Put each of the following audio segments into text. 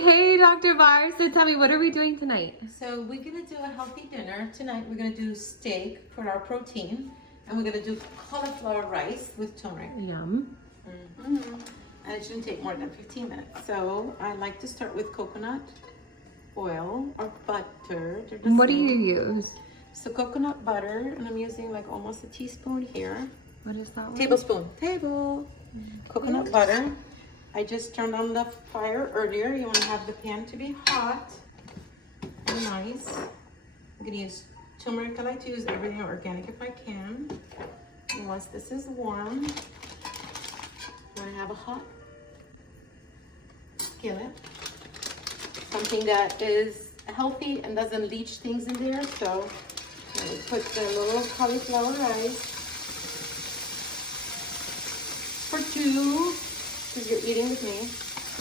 Okay, Dr. Barr. So tell me, what are we doing tonight? So we're gonna do a healthy dinner tonight. We're gonna do steak for our protein, and we're gonna do cauliflower rice with turmeric. Yum. And it shouldn't take more than 15 minutes. So I like to start with coconut oil or butter. What do you use? So coconut butter, and I'm using like almost a teaspoon here. What is that one? Tablespoon. Coconut butter. I just turned on the fire earlier. You want to have the pan to be hot and nice. I'm going to use turmeric. I like to use everything organic if I can. And once this is warm, I'm going to have a hot skillet. Something that is healthy and doesn't leach things in there. So I'm going to put the little cauliflower rice for two. Because you're eating with me.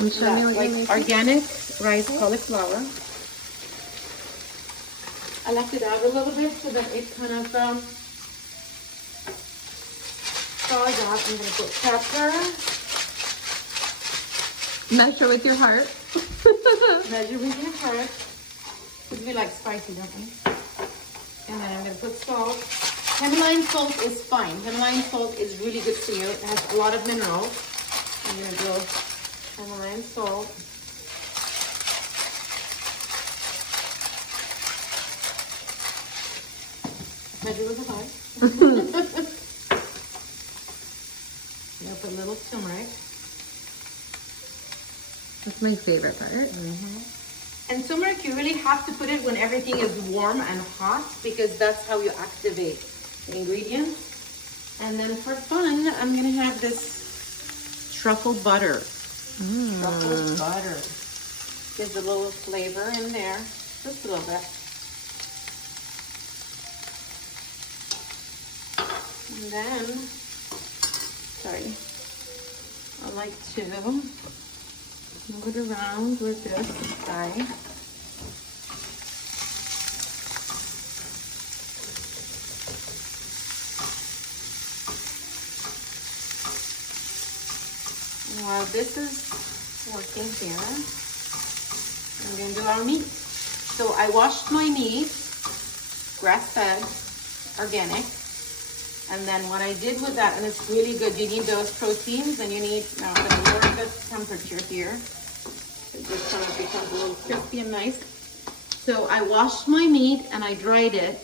And show me what like you're making. Organic rice cauliflower. I left it out a little bit so that it kind of thaws out. I'm going to put pepper. Measure with your heart. Measure with your heart. Because we like spicy, don't we? And then I'm going to put salt. Himalayan salt is fine. Himalayan salt is really good for you. It has a lot of minerals. I'm going to do Himalayan salt. Measure with a heart. I'm going to put a little turmeric. That's my favorite part. And turmeric, you really have to put it when everything is warm and hot because that's how you activate the ingredients. And then for fun, I'm going to have this truffle butter. Truffle butter. Gives a little flavor in there. Just a little bit. And then, sorry, I like to move it around with this guy. While this is working here, I'm going to do our meat. So I washed my meat, grass-fed, organic. And then what I did with that, and it's really good, you need those proteins, and you need, now I'm going to lower the temperature here. It just kind of becomes a little crispy and nice. So I washed my meat and I dried it.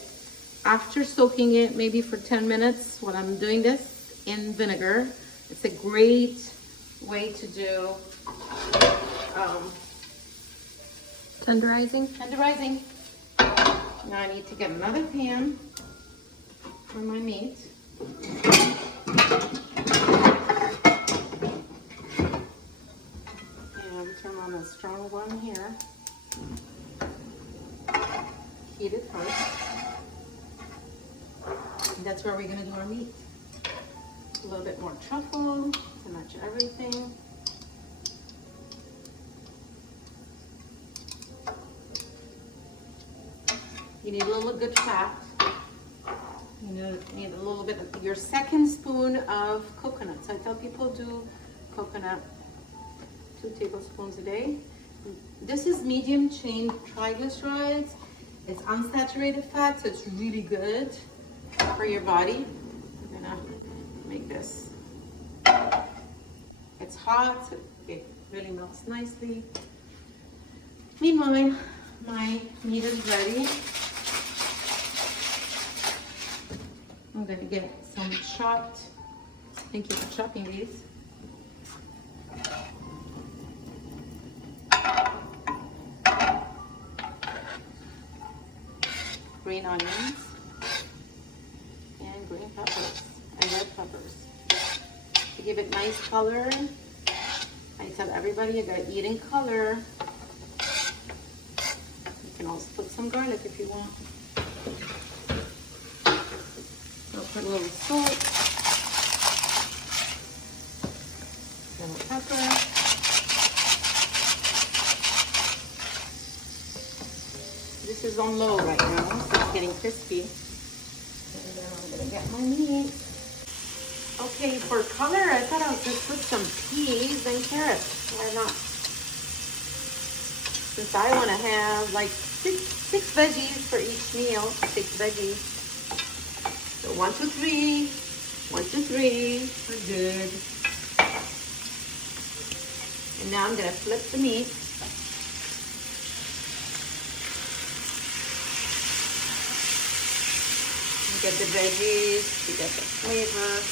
After soaking it maybe for 10 minutes, when I'm doing this in vinegar, it's a great way to do Tenderizing. Now I need to get another pan for my meat. And turn on a strong one here. Heat it first. And that's where we're going to do our meat. A little bit more truffle to match everything. You need a little good fat. You need a little bit of your second spoon of coconut. So I tell people do coconut 2 tablespoons a day. This is medium chain triglycerides. It's unsaturated fat, so it's really good for your body. I'm gonna make this. It's hot, so it really melts nicely. Meanwhile, my meat is ready. I'm going to get some chopped, thank you for chopping these. Green onions and green peppers and red peppers. To give it nice color, I tell everybody you gotta eat in color. You can also put some garlic if you want. Put a little salt, little pepper, this is on low right now, so it's getting crispy. And then I'm gonna get my meat. Okay, for color, I thought I would just put some peas and carrots. Why not? since I want to have like six veggies for each meal, 6 veggies. So 1, 2, 3, 1, 2, 3, we're good. And now I'm gonna flip the meat. You get the veggies, you get the flavor.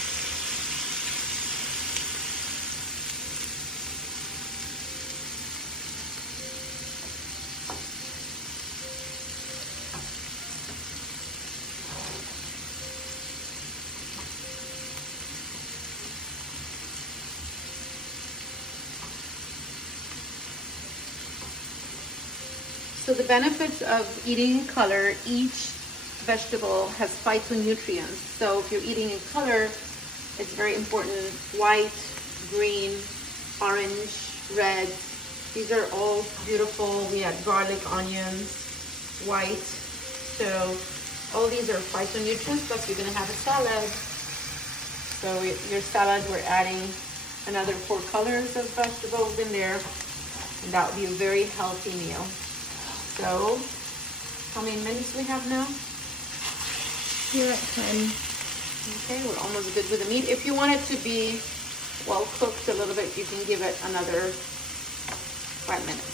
So the benefits of eating in color, each vegetable has phytonutrients. So if you're eating in color, it's very important. White, green, orange, red. These are all beautiful. We have garlic, onions, white. So all these are phytonutrients, plus you're gonna have a salad. So your salad, we're adding another 4 colors of vegetables in there. And that would be a very healthy meal. So, how many minutes we have now? You're at 10. Okay, we're almost good with the meat. If you want it to be well cooked a little bit, you can give it another 5 minutes.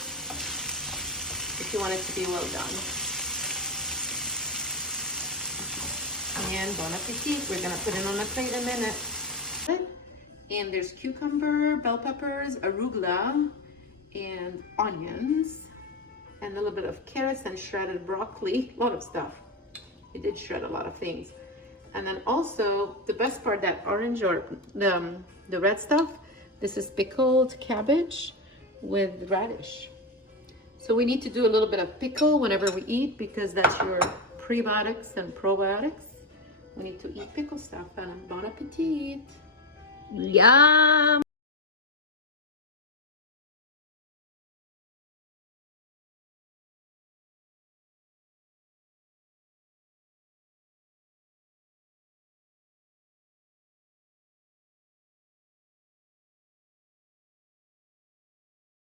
If you want it to be well done. And bon appetit. We're gonna put it on a plate in a minute. And there's cucumber, bell peppers, arugula, and onions. And a little bit of carrots and shredded broccoli, a lot of stuff. We did shred a lot of things. And then also the best part, that orange or the red stuff, this is pickled cabbage with radish. So we need to do a little bit of pickle whenever we eat, because that's your prebiotics and probiotics. We need to eat pickle stuff. And bon appetit. Yum!